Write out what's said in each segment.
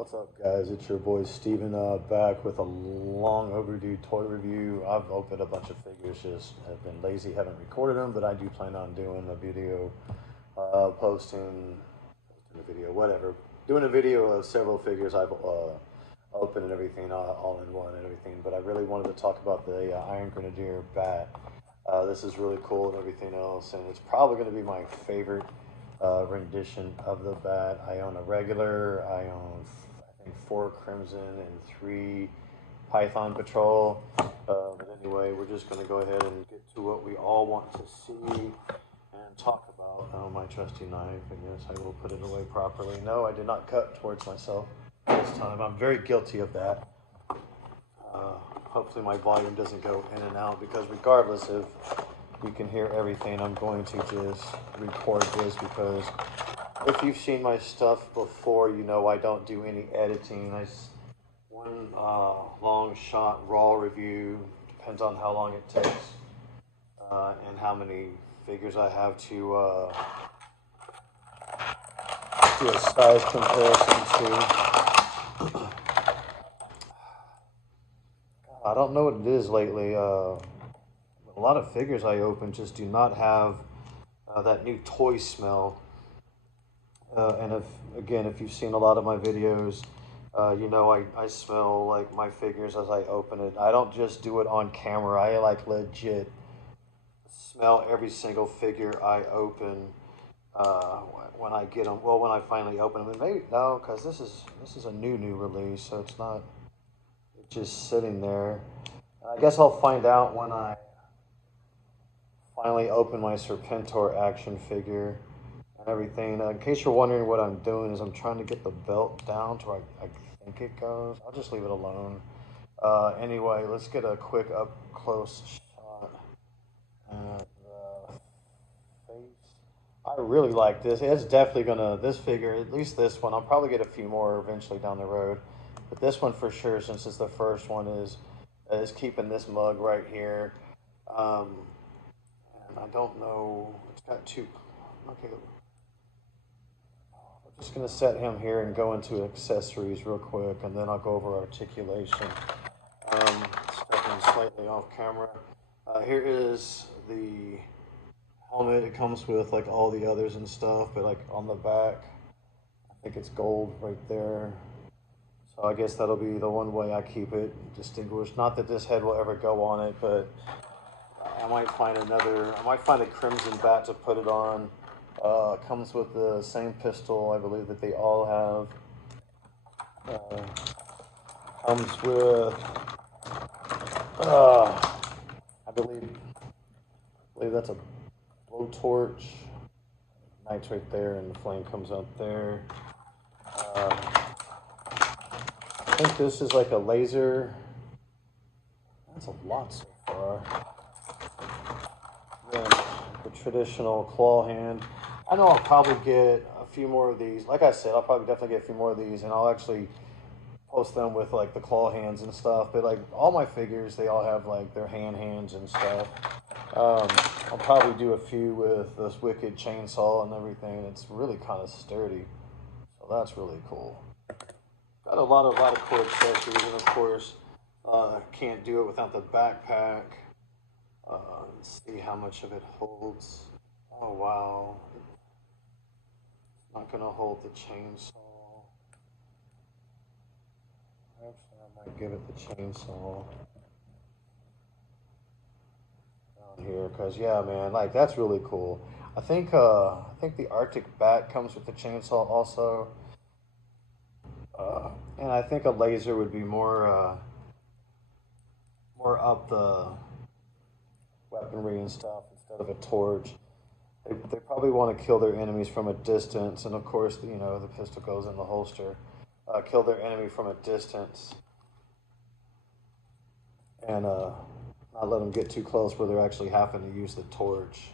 What's up, guys? It's your boy Steven, back with a long overdue toy review. I've opened a bunch of figures, just have been lazy, haven't recorded them, but I do plan on doing a video, posting a video, whatever. Doing a video of several figures I've opened and everything, all in one and everything. But I really wanted to talk about the Iron Grenadier B.A.T. This is really cool and everything else, and it's probably going to be my favorite rendition of the B.A.T. I own a regular, I own I think 4 Crimson and 3 Python Patrol. But anyway, we're just going to go ahead and get to what we all want to see and talk about. Oh, my trusty knife. I guess I will put it away properly. No, I did not cut towards myself this time. I'm very guilty of that. Hopefully my volume doesn't go in and out, because regardless if you can hear everything, I'm going to just record this, because if you've seen my stuff before, you know I don't do any editing. One long shot raw review, depends on how long it takes and how many figures I have to do a size comparison to. I don't know what it is lately. A lot of figures I open just do not have that new toy smell. And if you've seen a lot of my videos, you know I smell like my figures as I open it. I don't just do it on camera. I like legit smell every single figure I open when I get them. Well, when I finally open them, and maybe no, because this is a new release, so it's not just sitting there. I guess I'll find out when I finally open my Serpentor action figure and everything. In case you're wondering what I'm doing, is I'm trying to get the belt down to where I think it goes. I'll just leave it alone. Anyway, let's get a quick up close shot at the face. I really like this. It's definitely gonna, this figure, at least this one, I'll probably get a few more eventually down the road. But this one for sure, since it's the first one, is keeping this mug right here. And I don't know, it's got 2, okay. I'm just gonna set him here and go into accessories real quick, and then I'll go over articulation. Stepping slightly off camera. Here is the helmet. It comes with like all the others and stuff, but like on the back, I think it's gold right there. So I guess that'll be the one way I keep it distinguished. Not that this head will ever go on it, but I might find a Crimson bat to put it on. Comes with the same pistol, I believe, that they all have. Comes with, I believe that's a blowtorch. Knight's right there, and the flame comes out there. I think this is like a laser. That's a lot so far. Then the traditional claw hand. I know I'll probably get a few more of these. Like I said, I'll probably definitely get a few more of these, and I'll actually post them with like the claw hands and stuff. But like all my figures, they all have like their hands and stuff. I'll probably do a few with this wicked chainsaw and everything. It's really kind of sturdy, so that's really cool. Got a lot of cool accessories, and of course, can't do it without the backpack. Let's see how much of it holds. Oh wow, it's not gonna hold the chainsaw. Actually, I might give it the chainsaw down here, cause yeah, man, like that's really cool. I think the Arctic Bat comes with the chainsaw also. And I think a laser would be more up the weaponry and stuff instead of a torch. They probably want to kill their enemies from a distance, and of course, you know, the pistol goes in the holster. Kill their enemy from a distance, and not let them get too close where they're actually having to use the torch.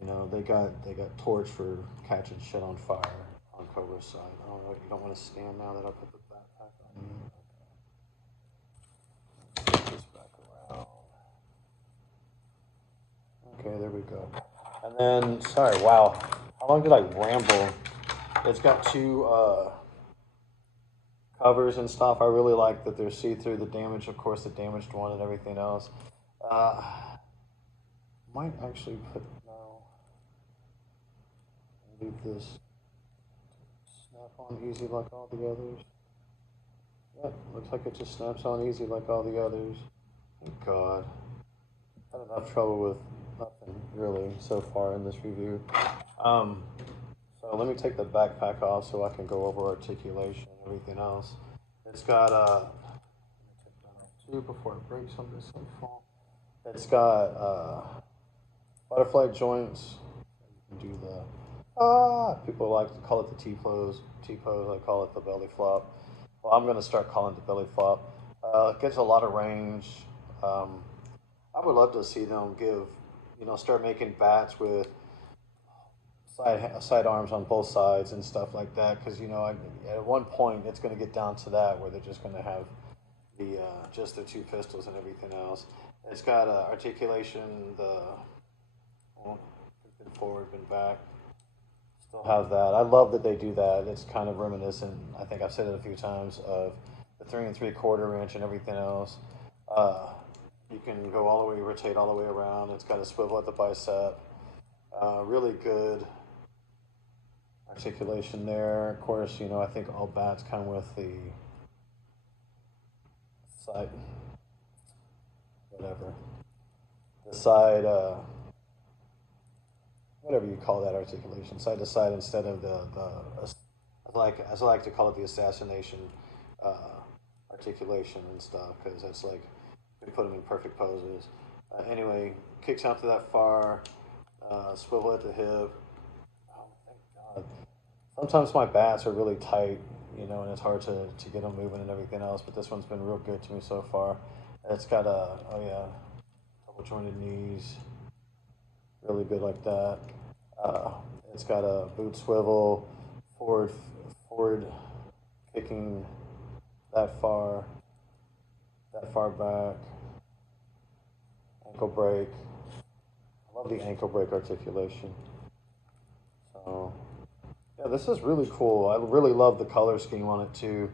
You know, they got torch for catching shit on fire on Cobra's side. I don't know, you don't want to stand now that I put the backpack on you. Put this back around. Okay, there we go. And then, sorry, wow. How long did I ramble? It's got 2 covers and stuff. I really like that they're see-through. The damage, of course, the damaged one and everything else. Might actually put no. Leave this snap on easy like all the others. Yep, looks like it just snaps on easy like all the others. Thank God. Had enough trouble with nothing really so far in this review. So let me take the backpack off so I can go over articulation and everything else. It's got let me take that off too before it breaks on this phone. It's got butterfly joints. You can do the people like to call it the T-pose. I call it the belly flop. Well, I'm going to start calling it the belly flop. It gets a lot of range. I would love to see them start making bats with side arms on both sides and stuff like that. Because at one point it's going to get down to that where they're just going to have the just the two pistols and everything else. It's got articulation, been forward, been back. Still have that. I love that they do that. It's kind of reminiscent. I think I've said it a few times of the 3 3/4 inch and everything else. You can go all the way, rotate all the way around. It's got a swivel at the bicep. Really good articulation there. Of course, I think all bats come with the side, the side, whatever you call that articulation, side to side instead of as I like to call it, the assassination articulation and stuff, because that's like you put them in perfect poses. Anyway, kicks out to that far, swivel at the hip. Oh, thank God. Sometimes my bats are really tight, and it's hard to get them moving and everything else, but this one's been real good to me so far. It's got double jointed knees, really good like that. It's got a boot swivel, forward kicking that far back, ankle break. I love the ankle break articulation. So, yeah, this is really cool. I really love the color scheme on it too.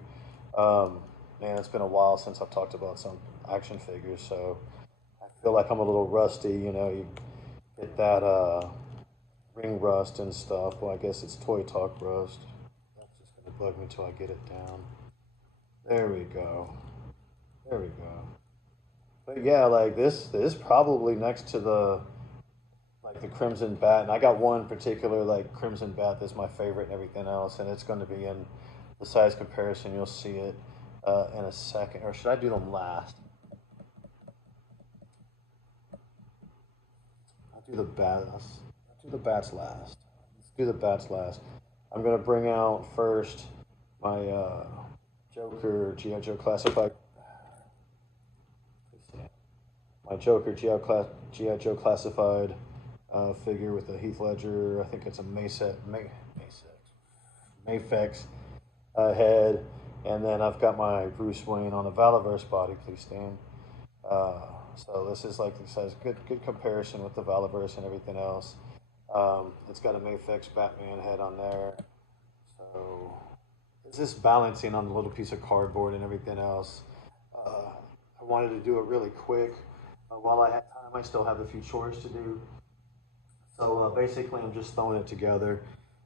Man, it's been a while since I've talked about some action figures, so I feel like I'm a little rusty. You get that ring rust and stuff. Well, I guess it's toy talk rust. That's just gonna bug me till I get it down. There we go. But yeah, like this is probably next to the Crimson Bat, and I got one particular Crimson Bat that's my favorite and everything else, and it's going to be in the size comparison. You'll see it in a second, or should I do them last? I'll do the bats last. Let's do the bats last. I'm going to bring out first my Joker G.I. Joe Classified. My Joker G.I. Joe Classified figure with the Heath Ledger. I think it's a Mafex head, and then I've got my Bruce Wayne on a Valaverse body. Please stand. So this is like this has good comparison with the Valaverse and everything else. It's got a Mafex Batman head on there. So it's just balancing on the little piece of cardboard and everything else. I wanted to do it really quick. While I had time, I still have a few chores to do. So basically, I'm just throwing it together.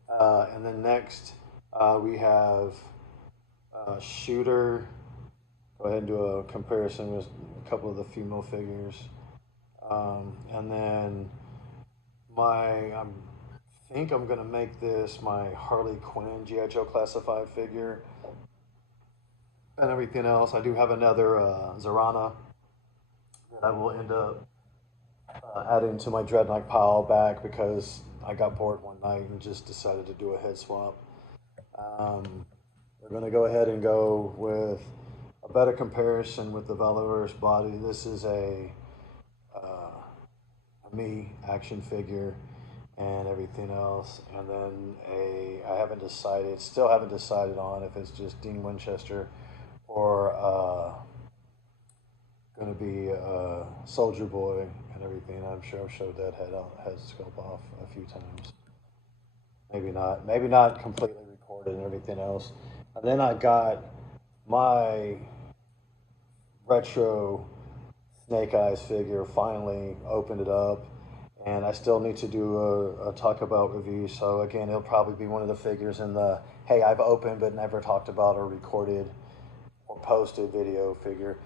And then next, we have Shooter. Go ahead and do a comparison with a couple of the female figures. And then I think I'm going to make this my Harley Quinn G.I. Joe Classified figure. And everything else. I do have another Zarana that I will end up adding to my Dread Knight pile back because I got bored one night and just decided to do a head swap. We're going to go ahead and go with a better comparison with the Valaverse body. This is a me action figure and everything else, and then still haven't decided on if it's just Dean Winchester or going to be Soldier Boy and everything. I'm sure I've showed that head scope off a few times. Maybe not completely recorded and everything else. And then I got my retro Snake Eyes figure finally opened it up, and I still need to do a talk about review. So again, it'll probably be one of the figures in the hey, I've opened but never talked about or recorded or posted video figure.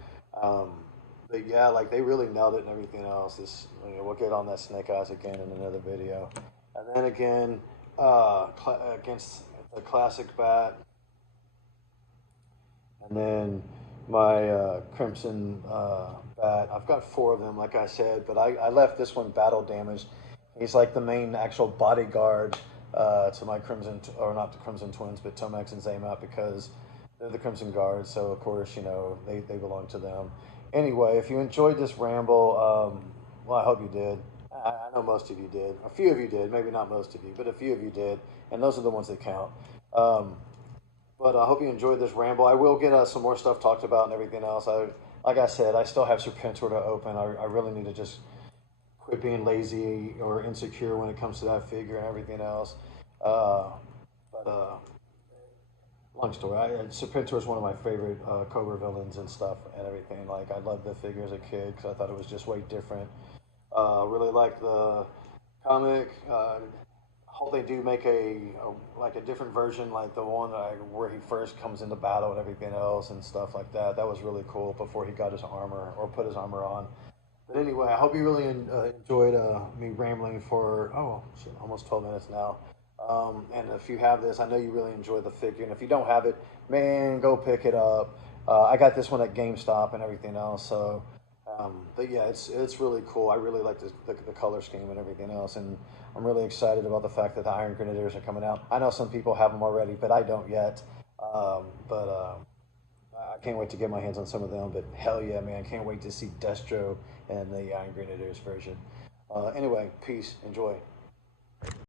Um, but yeah, like they really nailed it and everything else. We'll get on that Snake Eyes again in another video, and then again against the classic bat, and then my Crimson bat. I've got 4 of them, like I said, but I left this one battle damaged. He's like the main actual bodyguard to my Crimson, or not the Crimson Twins, but Tomax and Zaymot, because they're the Crimson Guards. So of course, they belong to them. Anyway, if you enjoyed this ramble, well, I hope you did. I know most of you did. A few of you did, maybe not most of you, but a few of you did, and those are the ones that count. Um, but I hope you enjoyed this ramble. I will get some more stuff talked about and everything else. Like I said, I still have Serpentor to open. I really need to just quit being lazy or insecure when it comes to that figure and everything else. But long story. Serpentor is one of my favorite Cobra villains and stuff and everything. Like I loved the figure as a kid because I thought it was just way different. Really liked the comic. Hope they do make like a different version, like the one where he first comes into battle and everything else and stuff like that. That was really cool before he got his armor or put his armor on. But anyway, I hope you really enjoyed me rambling for shit, almost 12 minutes now. And if you have this, I know you really enjoy the figure. And if you don't have it, man, go pick it up. I got this one at GameStop and everything else. So, but yeah, it's really cool. I really like the color scheme and everything else. And I'm really excited about the fact that the Iron Grenadiers are coming out. I know some people have them already, but I don't yet. But I can't wait to get my hands on some of them. But hell yeah, man, I can't wait to see Destro and the Iron Grenadiers version. Anyway, peace. Enjoy.